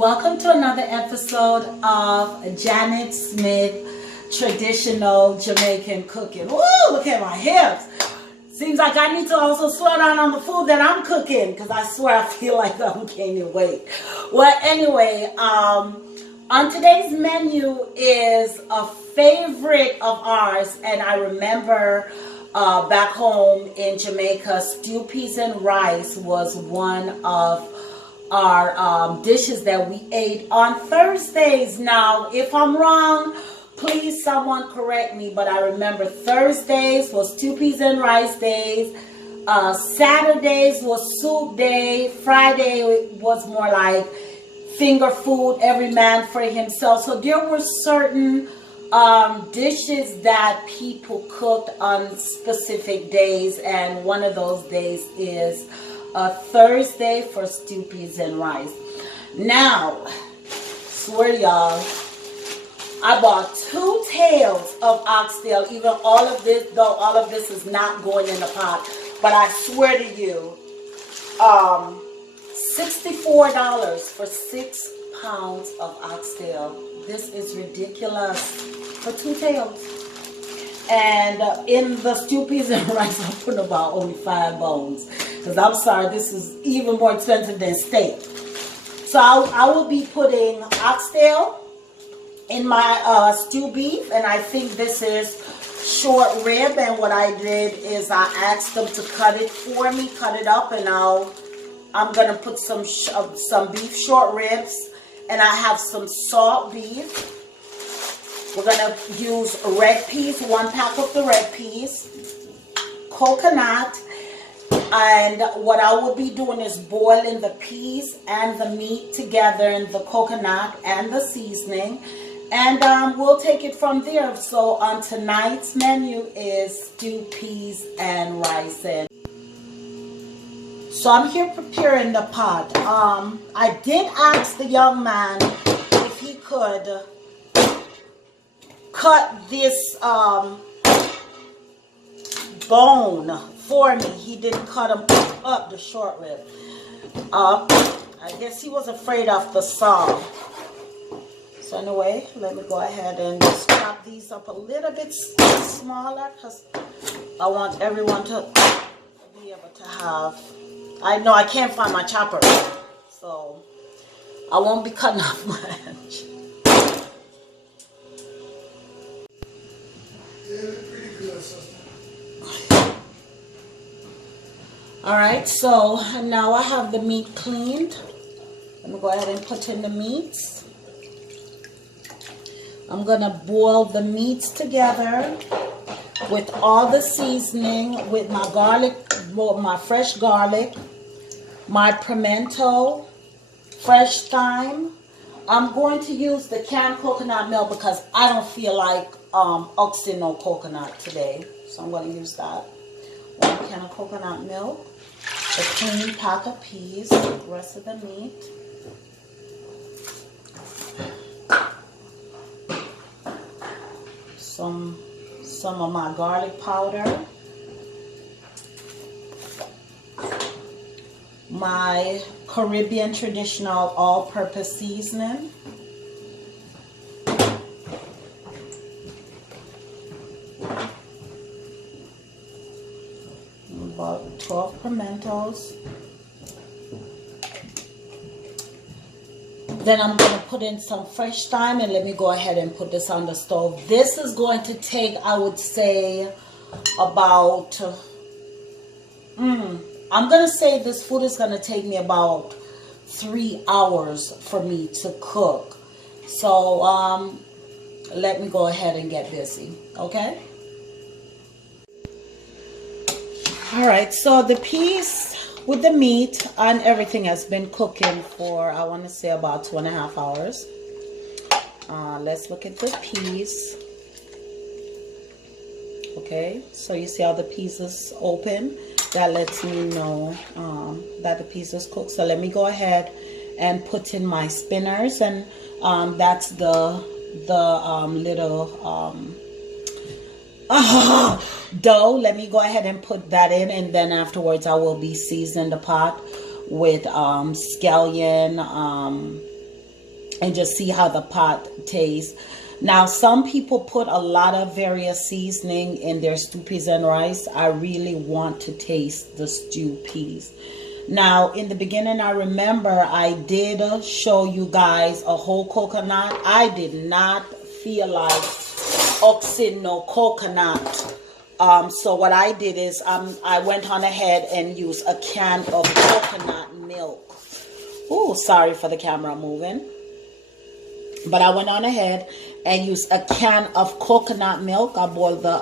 Welcome to another episode of Janet Smith Traditional Jamaican Cooking. Woo, look at my hips. Seems like I need to also slow down on the food that I'm cooking because I swear I feel like I'm gaining weight. Well, anyway, on today's menu is a favorite of ours, and I remember back home in Jamaica, stew peas and rice was one of our dishes that we ate on Thursdays. Now, if I'm wrong, please someone correct me, but I remember Thursdays was stew peas and rice days. Saturdays was soup day. Friday was more like finger food, every man for himself. So there were certain dishes that people cooked on specific days, and one of those days is a Thursday for stew peas and rice. Now, swear y'all, I bought 2 tails of oxtail. Even all of this, though all of this is not going in the pot, but I swear to you, $64 for 6 pounds of oxtail. This is ridiculous for 2 tails. And in the stew peas and rice, I'm putting about only 5 bones. Because I'm sorry, this is even more expensive than steak. So I will be putting oxtail in my stew beef. And I think this is short rib. And what I did is I asked them to cut it for me, cut it up. And I'm going to put some beef short ribs. And I have some salt beef. We're going to use red peas, 1 pack of the red peas, coconut, and what I will be doing is boiling the peas and the meat together in the coconut and the seasoning, and we'll take it from there. So on tonight's menu is stew peas and rice. So I'm here preparing the pot. I did ask the young man if he could cut this bone for me. He didn't cut them up, the short rib. I guess he was afraid of the saw. So anyway, let me go ahead and just chop these up a little bit smaller because I want everyone to be able to have. I know I can't find my chopper, so I won't be cutting off much. Alright, so now I have the meat cleaned. Let me go ahead and put in the meats. I'm going to boil the meats together with all the seasoning, with my garlic, my fresh garlic, my pimento, fresh thyme. I'm going to use the canned coconut milk because I don't feel like oxing no coconut today. So I'm going to use that. 1 can of coconut milk, a clean pack of peas, the rest of the meat. Some of my garlic powder. My Caribbean traditional all-purpose seasoning. About 12 pimentos. Then I'm going to put in some fresh thyme, and let me go ahead and put this on the stove. This is going to take, I would say, about, I'm going to say this food is going to take me about 3 hours for me to cook. So let me go ahead and get busy, okay? Alright, so the peas with the meat and everything has been cooking for, I want to say, about 2.5 hours. Let's look at the peas. Okay, so you see how the peas is open? That lets me know that the peas is cooked. So let me go ahead and put in my spinners, and that's the little dough. Let me go ahead and put that in, and then afterwards I will be seasoning the pot with scallion, and just see how the pot tastes. Now, some people put a lot of various seasoning in their stew peas and rice. I really want to taste the stew peas. Now, in the beginning, I remember I did show you guys a whole coconut. I did not feel like oxing no coconut. So what I did is I went on ahead and used a can of coconut milk. Oh, sorry for the camera moving. But I went on ahead and used a can of coconut milk. I boiled the,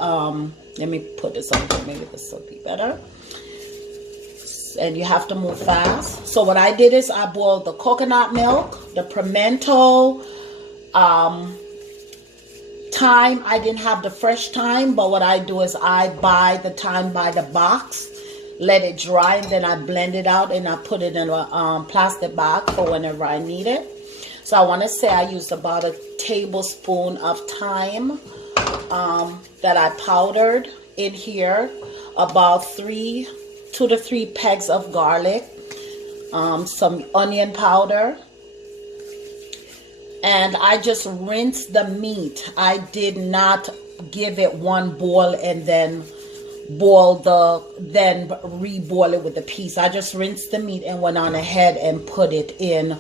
let me put this on here, maybe this will be better. And you have to move fast. So what I did is I boiled the coconut milk, the pimento, thyme. I didn't have the fresh thyme, but what I do is I buy the thyme by the box, let it dry, and then I blend it out and I put it in a plastic bag for whenever I need it. So I want to say I used about a tablespoon of thyme that I powdered in here, about 2 to 3 pegs of garlic, some onion powder, and I just rinsed the meat. I did not give it one boil and then re-boil it with the peas. I just rinsed the meat and went on ahead and put it in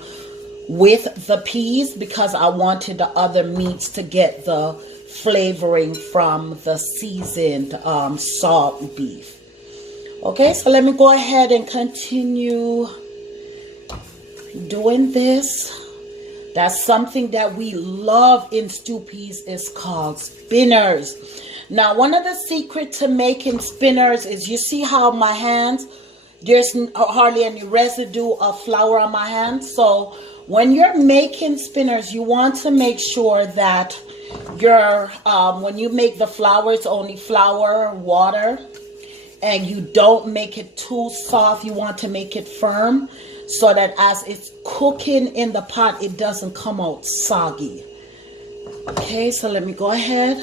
with the peas because I wanted the other meats to get the flavoring from the seasoned salt beef. Okay, so let me go ahead and continue doing this. That's something that we love in stew peas is called spinners. Now, one of the secrets to making spinners is you see how my hands, there's hardly any residue of flour on my hands. So when you're making spinners, you want to make sure that when you make the flour, it's only flour, water, and you don't make it too soft. You want to make it firm so that as it's cooking in the pot, it doesn't come out soggy. Okay, so let me go ahead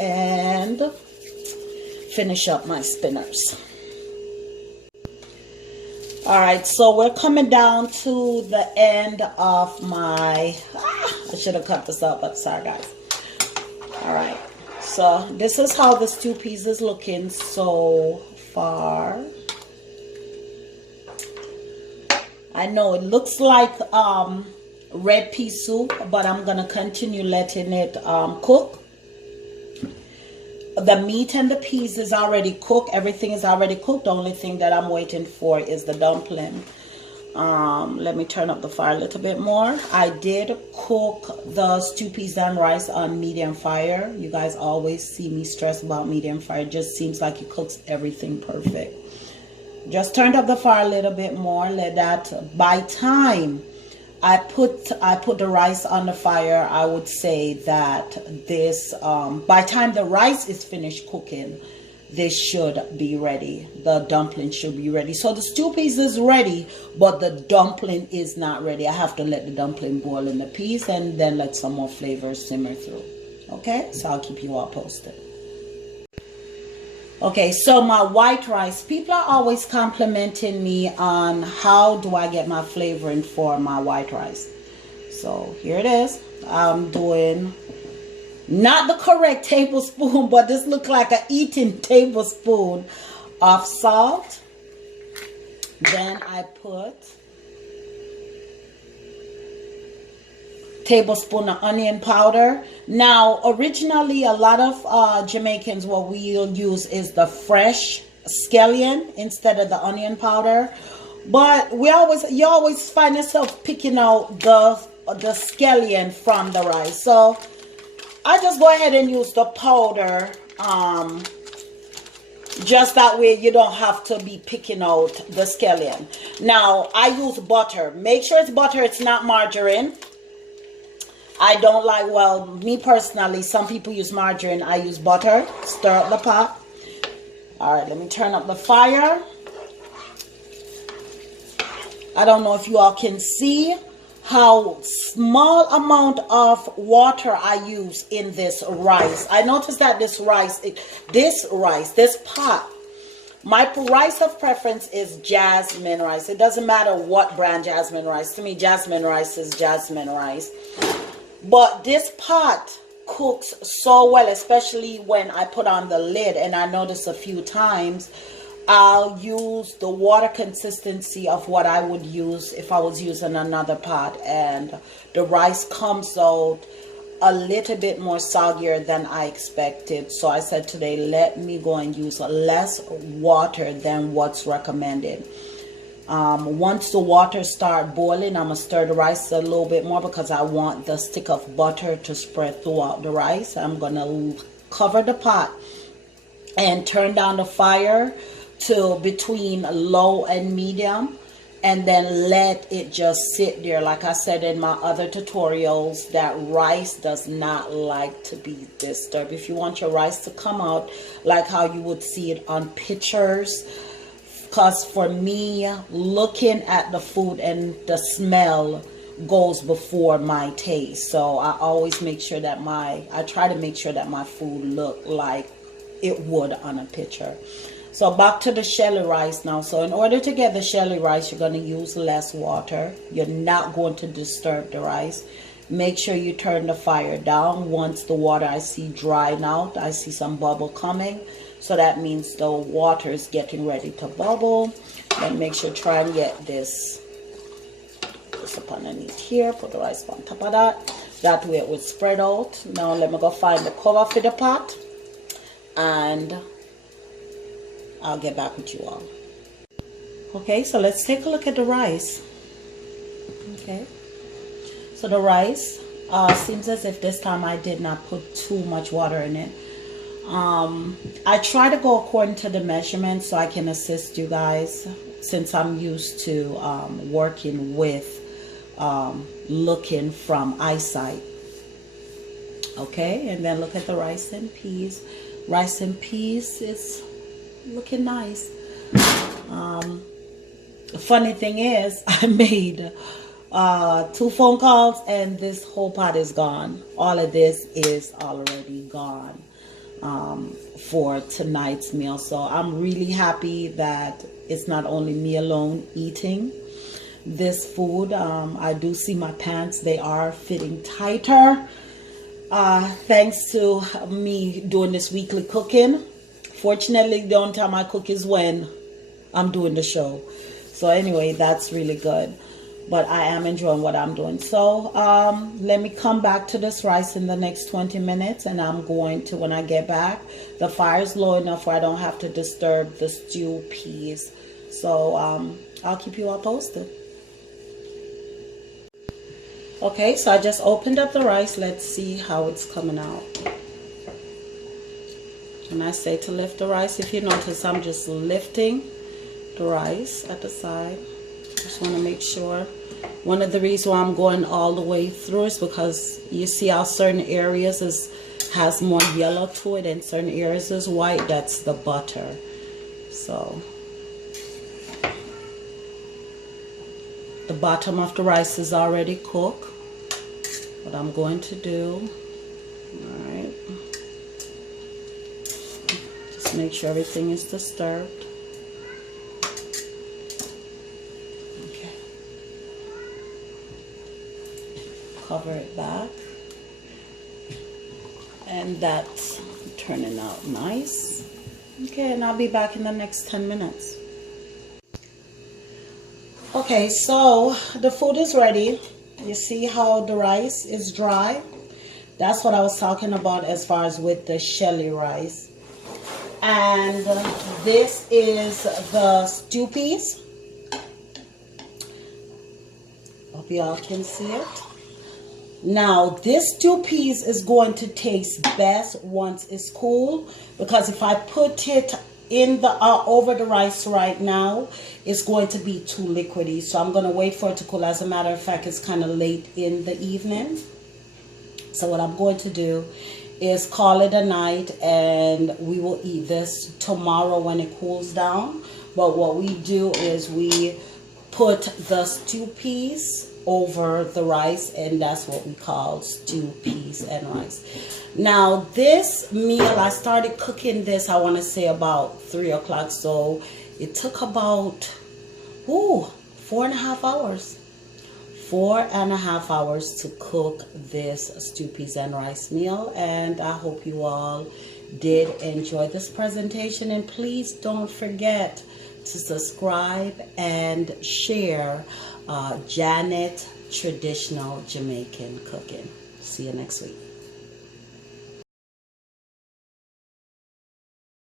and finish up my spinners. All right, so we're coming down to the end of my, I should have cut this up, but sorry guys. All right, so this is how the stew peas is looking so far. I know it looks like red pea soup, but I'm gonna continue letting it cook. The meat and the peas is already cooked. Everything is already cooked. The only thing that I'm waiting for is the dumpling. Let me turn up the fire a little bit more. I did cook the stew peas and rice on medium fire. You guys always see me stress about medium fire. It just seems like it cooks everything perfect. Just turned up the fire a little bit more. Let that, by time I put the rice on the fire, I would say that this, by the time the rice is finished cooking, this should be ready. The dumpling should be ready. So the stew peas is ready, but the dumpling is not ready. I have to let the dumpling boil in the peas and then let some more flavors simmer through. Okay, so I'll keep you all posted. Okay, so my white rice, people are always complimenting me on how do I get my flavoring for my white rice. So here it is. I'm doing not the correct tablespoon, but this looks like an eating tablespoon of salt. Then I put tablespoon of onion powder. Now, originally, a lot of Jamaicans, what we'll use is the fresh scallion instead of the onion powder. But you always find yourself picking out the scallion from the rice. So I just go ahead and use the powder. Just that way you don't have to be picking out the scallion. Now, I use butter. Make sure it's butter, it's not margarine. I don't like, well, me personally, some people use margarine. I use butter. Stir up the pot. All right, let me turn up the fire. I don't know if you all can see how small amount of water I use in this rice. I noticed that this pot My rice of preference is jasmine rice. It doesn't matter what brand jasmine rice. To me, jasmine rice is jasmine rice. But this pot cooks so well, especially when I put on the lid. And I noticed a few times I'll use the water consistency of what I would use if I was using another pot. And the rice comes out a little bit more soggier than I expected. So I said today, let me go and use less water than what's recommended. Once the water start boiling, I'm gonna stir the rice a little bit more because I want the stick of butter to spread throughout the rice. I'm gonna cover the pot and turn down the fire to between low and medium, and then let it just sit there. Like I said in my other tutorials, that rice does not like to be disturbed. If you want your rice to come out like how you would see it on pictures, because for me, looking at the food and the smell goes before my taste. So I always make sure that I try to make sure that my food look like it would on a picture. So back to the shelly rice now. So in order to get the shelly rice, you're going to use less water. You're not going to disturb the rice. Make sure you turn the fire down. Once the water I see drying out, I see some bubble coming. So that means the water is getting ready to bubble. Then make sure, try and get this up underneath here. Put the rice on top of that. That way it would spread out. Now let me go find the cover for the pot. And I'll get back with you all. Okay, so let's take a look at the rice. Okay, so the rice seems as if this time I did not put too much water in it. I try to go according to the measurements so I can assist you guys, since I'm used to working with looking from eyesight. Okay, and then look at the rice and peas. Rice and peas is looking nice. The funny thing is, I made 2 phone calls and this whole pot is gone. All of this is already gone for tonight's meal. So I'm really happy that it's not only me alone eating this food. I do see my pants, they are fitting tighter thanks to me doing this weekly cooking. Fortunately, the only time I cook is when I'm doing the show. So anyway, that's really good. But I am enjoying what I'm doing. So let me come back to this rice in the next 20 minutes. And I'm going to, when I get back, the fire is low enough where I don't have to disturb the stew peas. So I'll keep you all posted. Okay, so I just opened up the rice. Let's see how it's coming out. And I say to lift the rice. If you notice, I'm just lifting the rice at the side. Just want to make sure. One of the reasons why I'm going all the way through is because you see how certain areas has more yellow to it and certain areas is white. That's the butter. So the bottom of the rice is already cooked. What I'm going to do, all right, just make sure everything is disturbed. Okay, cover it back, and that's turning out nice. Okay, and I'll be back in the next 10 minutes. Okay, so the food is ready. You see how the rice is dry? That's what I was talking about as far as with the shelly rice. And this is the stew peas. Hope y'all can see it. Now, this stew peas is going to taste best once it's cool, because if I put it in the over the rice right now, it's going to be too liquidy. So I'm going to wait for it to cool. As a matter of fact, it's kind of late in the evening. So what I'm going to do is call it a night, and we will eat this tomorrow when it cools down. But what we do is we put the stew peas over the rice, and that's what we call stewed peas and rice. Now this meal, I started cooking this, I want to say about 3 o'clock, so it took about 4.5 hours. 4.5 hours to cook this stewed peas and rice meal, and I hope you all did enjoy this presentation. And please don't forget to subscribe and share Janet Traditional Jamaican Cooking. See you next week.